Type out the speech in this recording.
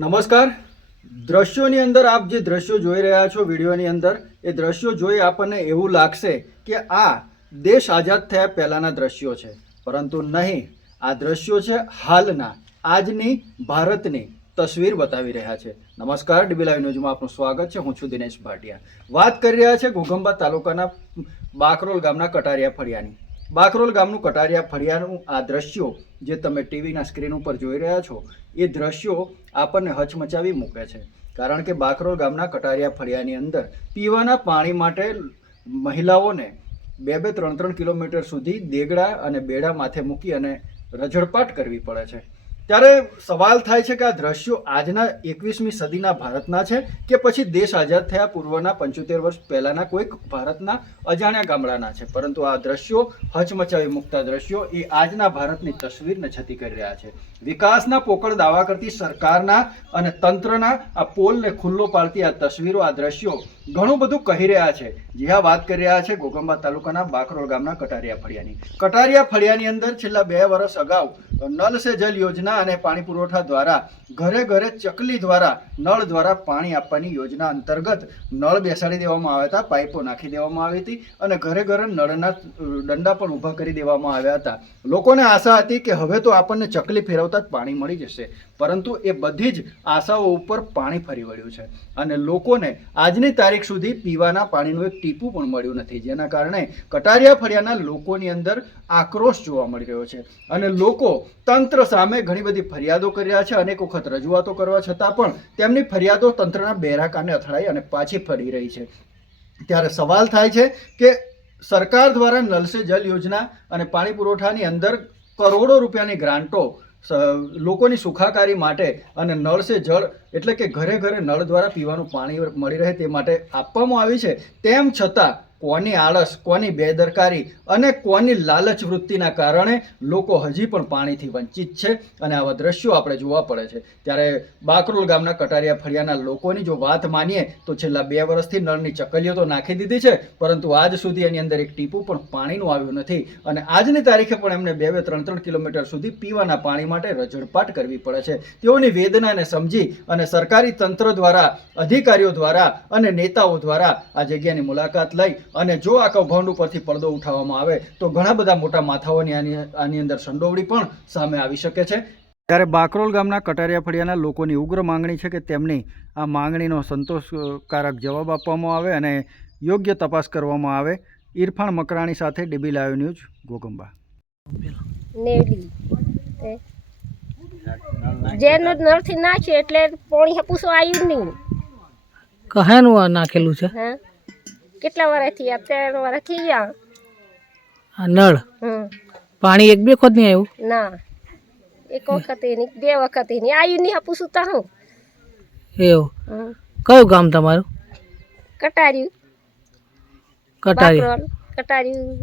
નમસ્કાર. દ્રશ્યોની અંદર આપ જે દ્રશ્યો જોઈ રહ્યા છો વિડીયોની અંદર, એ દ્રશ્યો જોઈ આપણને એવું લાગશે કે આ દેશ આઝાદ થયા પહેલાંના દ્રશ્યો છે. પરંતુ નહીં, આ દ્રશ્યો છે હાલના, આજની, ભારતની તસવીર બતાવી રહ્યા છે. નમસ્કાર, ડીબી ન્યૂઝમાં આપનું સ્વાગત છે. હું છું દિનેશ ભાટિયા. વાત કરી રહ્યા છે ઘોઘંબા તાલુકાના બાકરોલ ગામના કટારિયા ફળિયાની. બાકરોલ ગામનું કટારિયા ફળિયાનું આ દ્રશ્યો જે તમે ટીવીના સ્ક્રીન ઉપર જોઈ રહ્યા છો, એ દ્રશ્યો આપણને હચમચાવી મૂકે છે. કારણ કે બાકરોલ ગામના કટારિયા ફળિયાની અંદર પીવાના પાણી માટે મહિલાઓને બે બે ત્રણ ત્રણ કિલોમીટર સુધી દેગડા અને બેડા માથે મૂકી અને રઝળપાટ કરવી પડે છે. ત્યારે સવાલ થાય છે કે આ દ્રશ્યો આજના એકવીસમી સદીના ભારતના છે કે પછી દેશ આઝાદ થયા પૂર્વના પંચોતેર વર્ષ પહેલાના કોઈક ભારતના અજાણ્યા ગામડાના છે? પરંતુ આ દ્રશ્યો, હચમચાવી મૂકતા દ્રશ્યો એ આજના ભારતની તસવીરને છતી કરી રહ્યા છે. વિકાસના પોકળ દાવા કરતી સરકારના અને તંત્રના આ પોલને ખુલ્લો પાડતી આ તસવીરો, આ દ્રશ્યો ઘણું બધું કહી રહ્યા છે. જે આ વાત કરી રહ્યા છે ગોગંબા તાલુકાના બાકરોલ ગામના કટારિયા ફળિયાની. કટારિયા ફળિયાની અંદર છેલ્લા બે વર્ષ અગાઉ નલ સે જલ યોજના અને પાણી પુરવઠા દ્વારા ઘરે ઘરે ચકલી દ્વારા નળ દ્વારા પાણી આપવાની યોજના અંતર્ગત નળ બેસાડી દેવામાં આવ્યા હતા, પાઇપો નાખી દેવામાં આવી હતી અને ઘરે ઘરે નળના દંડા પણ ઊભા કરી દેવામાં આવ્યા હતા. લોકોને આશા હતી કે હવે તો આપણને ચકલી ફેરવતા જ પાણી મળી જશે, પરંતુ એ બધી જ આશાઓ ઉપર પાણી ફરી વળ્યું છે. અને લોકોને આજની તારીખ સુધી પીવાના પાણીનું એક ટીપું પણ મળ્યું નથી. જેના કારણે કટારિયા ફળિયાના લોકોની અંદર આક્રોશ જોવા મળી રહ્યો છે. અને લોકો તંત્ર સામે ઘણી બધી ફરિયાદો કરી રહ્યા છે. અનેક વખત રજૂઆતો કરવા છતાં પણ તેમની ફરિયાદો તંત્રના બેરા કાને અથડાઈ અને પાછી ફરી રહી છે. ત્યારે સવાલ થાય છે કે સરકાર દ્વારા નલસે જલ યોજના અને પાણી પુરવઠાની અંદર કરોડો રૂપિયાની ગ્રાન્ટો લોકોની સુખાકારી માટે અને નળ સે જળ એટલે કે ઘરે ઘરે નળ દ્વારા પીવાનું પાણી મળી રહે તે માટે આપવામાં આવી છે. તેમ છતાં કોની આળસ, કોની બેદરકારી અને કોની લાલચ વૃત્તિના કારણે લોકો હજી પણ પાણીથી વંચિત છે અને આવા દ્રશ્યો આપણે જોવા પડે છે. ત્યારે બાકરોલ ગામના કટારિયા ફળિયાના લોકોની જો વાત માનીએ તો છેલ્લા બે વર્ષથી નળની ચકલીઓ તો નાખી દીધી છે, પરંતુ આજ સુધી એની અંદર એક ટીપું પણ પાણીનું આવ્યું નથી અને આજની તારીખે પણ એમને બે બે ત્રણ ત્રણ કિલોમીટર સુધી પીવાના પાણી માટે રજડપાટ કરવી પડે છે. તેઓની વેદનાને સમજી અને સરકારી તંત્ર દ્વારા, અધિકારીઓ દ્વારા અને નેતાઓ દ્વારા આ જગ્યાની મુલાકાત લઈ અને જો આ કૌભાંડ ઉપરથી પડદો ઉઠાવવામાં આવે તો ઘણા બધા મોટા માથાઓની આની આની અંદર સંડોવણી પણ સામે આવી શકે છે. ત્યારે બાકરોલ ગામના કટારિયા ફળિયાના લોકોની ઉગ્ર માંગણી છે કે તેમની આ માંગણીનો સંતોષકારક જવાબ આપવામાં આવે અને યોગ્ય તપાસ કરવામાં આવે ઇરફાન મકરાણી સાથે ડીબી લાઈવ ન્યૂઝ ગોગંબા. જેનો નળથી નાખ્યું એટલે પોણી હપુસો આવ્યું નહીં. કહાનું આ નાખેલું છે? હા? કેટલા વર્ષ થયા ત્રણ વર્ષ થઈ ગયા. આ નળ? હમ. પાણી એક બે વખત નહીં આવ્યું? ના. એક વખત નહીં બે વખત નહીં આવ્યું નહીં હપુસું તા હું. એવું? હમ. કયું ગામ તમારું? કટાર્યું. કટારી બાકરોલ. કટાર્યું.